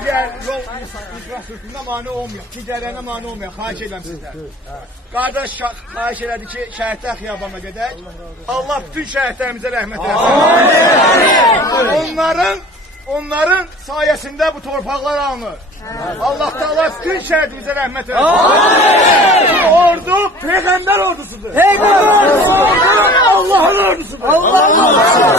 Digər yol infrastrukturuna mane olmuyor. Digərlərinə mane olmuyor. Xahiş edirəm sizdən. Qardaş xahiş elədi ki, şəhidlər xiyabana gedək. Allah bütün şəhidlərimizə rəhmət eləsin. Onların onların sayəsində bu torpaqlar alınır. Allah Taala bütün şəhidimizə rəhmət eləsin. Ordu peyğəmbər ordusudur. Peyğəmbər ordusudur. Allah'ın ordusudur. Allah'ın ordusudur.